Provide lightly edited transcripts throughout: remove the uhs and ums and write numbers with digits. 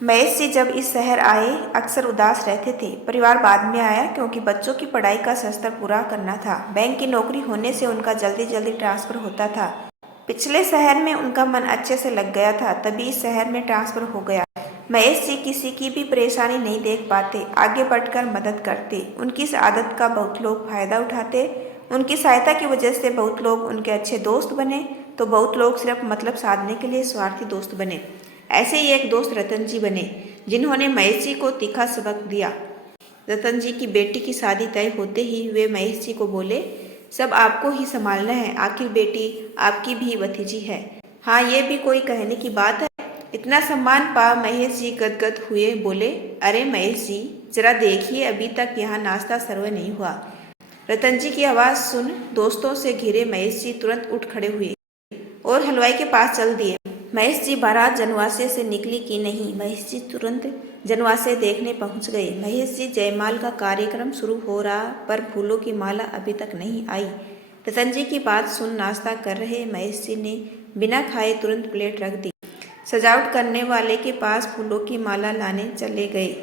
महेश जी जब इस शहर आए अक्सर उदास रहते थे। परिवार बाद में आया क्योंकि बच्चों की पढ़ाई का शस्त्र पूरा करना था। बैंक की नौकरी होने से उनका जल्दी जल्दी ट्रांसफर होता था। पिछले शहर में उनका मन अच्छे से लग गया था, तभी इस शहर में ट्रांसफर हो गया। महेश जी किसी की भी परेशानी नहीं देख पाते, आगे बढ़कर मदद करते। उनकी इस आदत का बहुत लोग फायदा उठाते। उनकी सहायता की वजह से बहुत लोग उनके अच्छे दोस्त बने, तो बहुत लोग सिर्फ मतलब साधने के लिए स्वार्थी दोस्त बने। ऐसे ही एक दोस्त रतन जी बने, जिन्होंने महेश जी को तीखा सबक दिया। रतन जी की बेटी की शादी तय होते ही वे महेश जी को बोले, सब आपको ही संभालना है, आखिर बेटी आपकी भी भतीजी है। हाँ, ये भी कोई कहने की बात है। इतना सम्मान पा महेश जी गदगद हुए, बोले, अरे महेश जी, जरा देखिए, अभी तक यहाँ नाश्ता सर्व नहीं हुआ। रतन जी की आवाज़ सुन दोस्तों से घिरे महेश जी तुरंत उठ खड़े हुए और हलवाई के पास चल दिए। महेश जी बारात जनवासे से निकली कि नहीं, महेश जी तुरंत जनवासे देखने पहुंच गए। महेश जी जयमाल का कार्यक्रम शुरू हो रहा, पर फूलों की माला अभी तक नहीं आई। रतन जी की बात सुन नाश्ता कर रहे महेश जी ने बिना खाए तुरंत प्लेट रख दी। सजावट करने वाले के पास फूलों की माला लाने चले गए।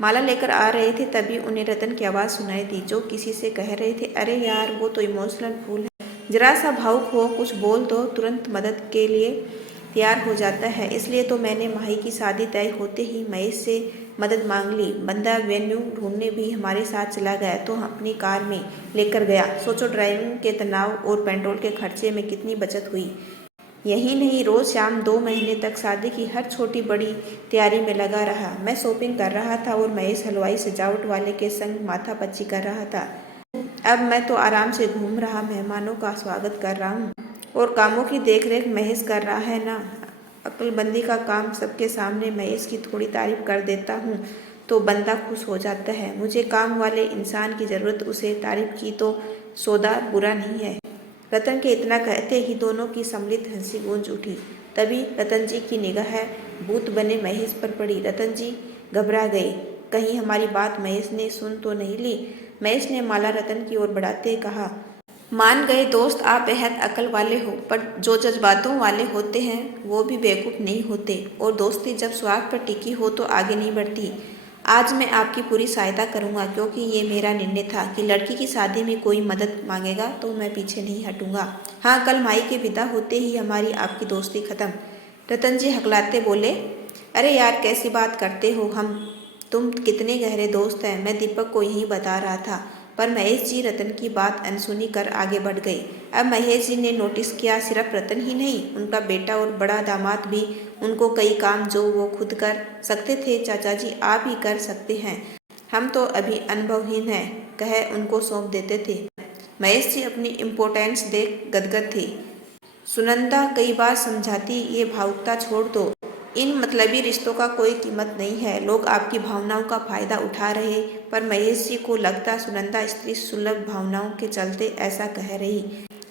माला लेकर आ रहे थे, तभी उन्हें रतन की आवाज़ सुनाई दी, जो किसी से कह रहे थे, अरे यार, वो तो इमोशनल फूल है, जरा सा भावुक हो, कुछ बोल दो, तुरंत मदद के लिए तैयार हो जाता है। इसलिए तो मैंने माही की शादी तय होते ही महेश से मदद मांग ली। बंदा वेन्यू ढूंढने भी हमारे साथ चला गया, तो अपनी कार में लेकर गया। सोचो, ड्राइविंग के तनाव और पेट्रोल के खर्चे में कितनी बचत हुई। यही नहीं, रोज़ शाम 2 महीने तक शादी की हर छोटी बड़ी तैयारी में लगा रहा। मैं शॉपिंग कर रहा था और महेश हलवाई सजावट वाले के संग माथा पच्ची कर रहा था। अब मैं तो आराम से घूम रहा, मेहमानों का स्वागत कर रहा हूँ और कामों की देखरेख महेश कर रहा है ना। अक्लबंदी का काम सबके सामने महेश की थोड़ी तारीफ कर देता हूँ तो बंदा खुश हो जाता है। मुझे काम वाले इंसान की ज़रूरत, उसे तारीफ की तो सौदा बुरा नहीं है। रतन के इतना कहते ही दोनों की सम्मिलित हंसी गूंज उठी। तभी रतन जी की निगाह भूत बने महेश पर पड़ी। रतन जी घबरा गए, कहीं हमारी बात महेश ने सुन तो नहीं ली। महेश ने माला रतन की ओर बढ़ाते कहा, मान गए दोस्त, आप बेहद अकल वाले हो, पर जो जज्बातों वाले होते हैं वो भी बेवकूफ़ नहीं होते, और दोस्ती जब स्वार्थ पर टिकी हो तो आगे नहीं बढ़ती। आज मैं आपकी पूरी सहायता करूंगा, क्योंकि ये मेरा निर्णय था कि लड़की की शादी में कोई मदद मांगेगा तो मैं पीछे नहीं हटूंगा। हाँ, कल माई के विदा होते ही हमारी आपकी दोस्ती खत्म। रतन जी हकलाते बोले, अरे यार, कैसी बात करते हो, हम तुम कितने गहरे दोस्त हैं। मैं दीपक को यही बता रहा था, पर महेश जी रतन की बात अनसुनी कर आगे बढ़ गए। अब महेश जी ने नोटिस किया, सिर्फ रतन ही नहीं, उनका बेटा और बड़ा दामाद भी उनको कई काम जो वो खुद कर सकते थे, चाचा जी आप ही कर सकते हैं, हम तो अभी अनुभवहीन हैं, कह उनको सौंप देते थे। महेश जी अपनी इम्पोर्टेंस देख गदगद थे। सुनंदा कई बार समझाती, ये भावुकता छोड़ दो, इन मतलबी रिश्तों का कोई कीमत नहीं है, लोग आपकी भावनाओं का फायदा उठा रहे। पर महेश जी को लगता सुनंदा स्त्री सुलभ भावनाओं के चलते ऐसा कह रही।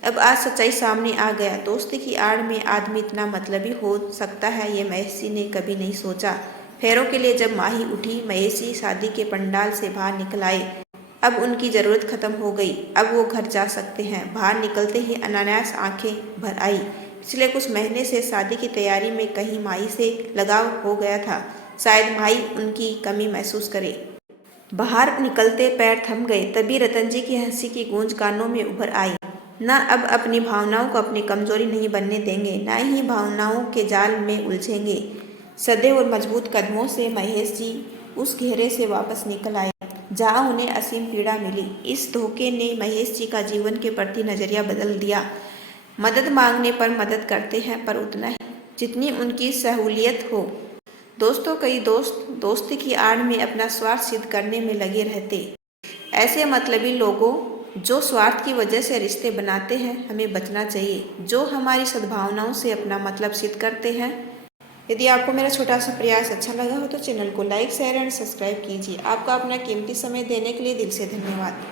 अब आज सच्चाई सामने आ गया। दोस्ती की आड़ में आदमी इतना मतलबी हो सकता है, ये महेश जी ने कभी नहीं सोचा। फेरों के लिए जब माही उठी, महेश जी शादी के पंडाल से बाहर निकल आए। अब उनकी ज़रूरत खत्म हो गई, अब वो घर जा सकते हैं। बाहर निकलते ही अनायास आंखें भर आई। पिछले कुछ महीने से शादी की तैयारी में कहीं माई से लगाव हो गया था, शायद माई उनकी कमी महसूस करे। बाहर निकलते पैर थम गए, तभी रतन जी की हंसी की गूंज कानों में उभर आई। न अब अपनी भावनाओं को अपनी कमजोरी नहीं बनने देंगे, न ही भावनाओं के जाल में उलझेंगे। सदे और मजबूत कदमों से महेश जी उस घेरे से वापस निकल आए जहाँ उन्हें असीम पीड़ा मिली। इस धोखे ने महेश जी का जीवन के प्रति नजरिया बदल दिया। मदद मांगने पर मदद करते हैं, पर उतना ही जितनी उनकी सहूलियत हो। दोस्तों, कई दोस्त दोस्ती की आड़ में अपना स्वार्थ सिद्ध करने में लगे रहते। ऐसे मतलबी लोगों जो स्वार्थ की वजह से रिश्ते बनाते हैं, हमें बचना चाहिए। जो हमारी सद्भावनाओं से अपना मतलब सिद्ध करते हैं। यदि आपको मेरा छोटा सा प्रयास अच्छा लगा हो तो चैनल को लाइक, शेयर एंड सब्सक्राइब कीजिए। आपका अपना कीमती समय देने के लिए दिल से धन्यवाद।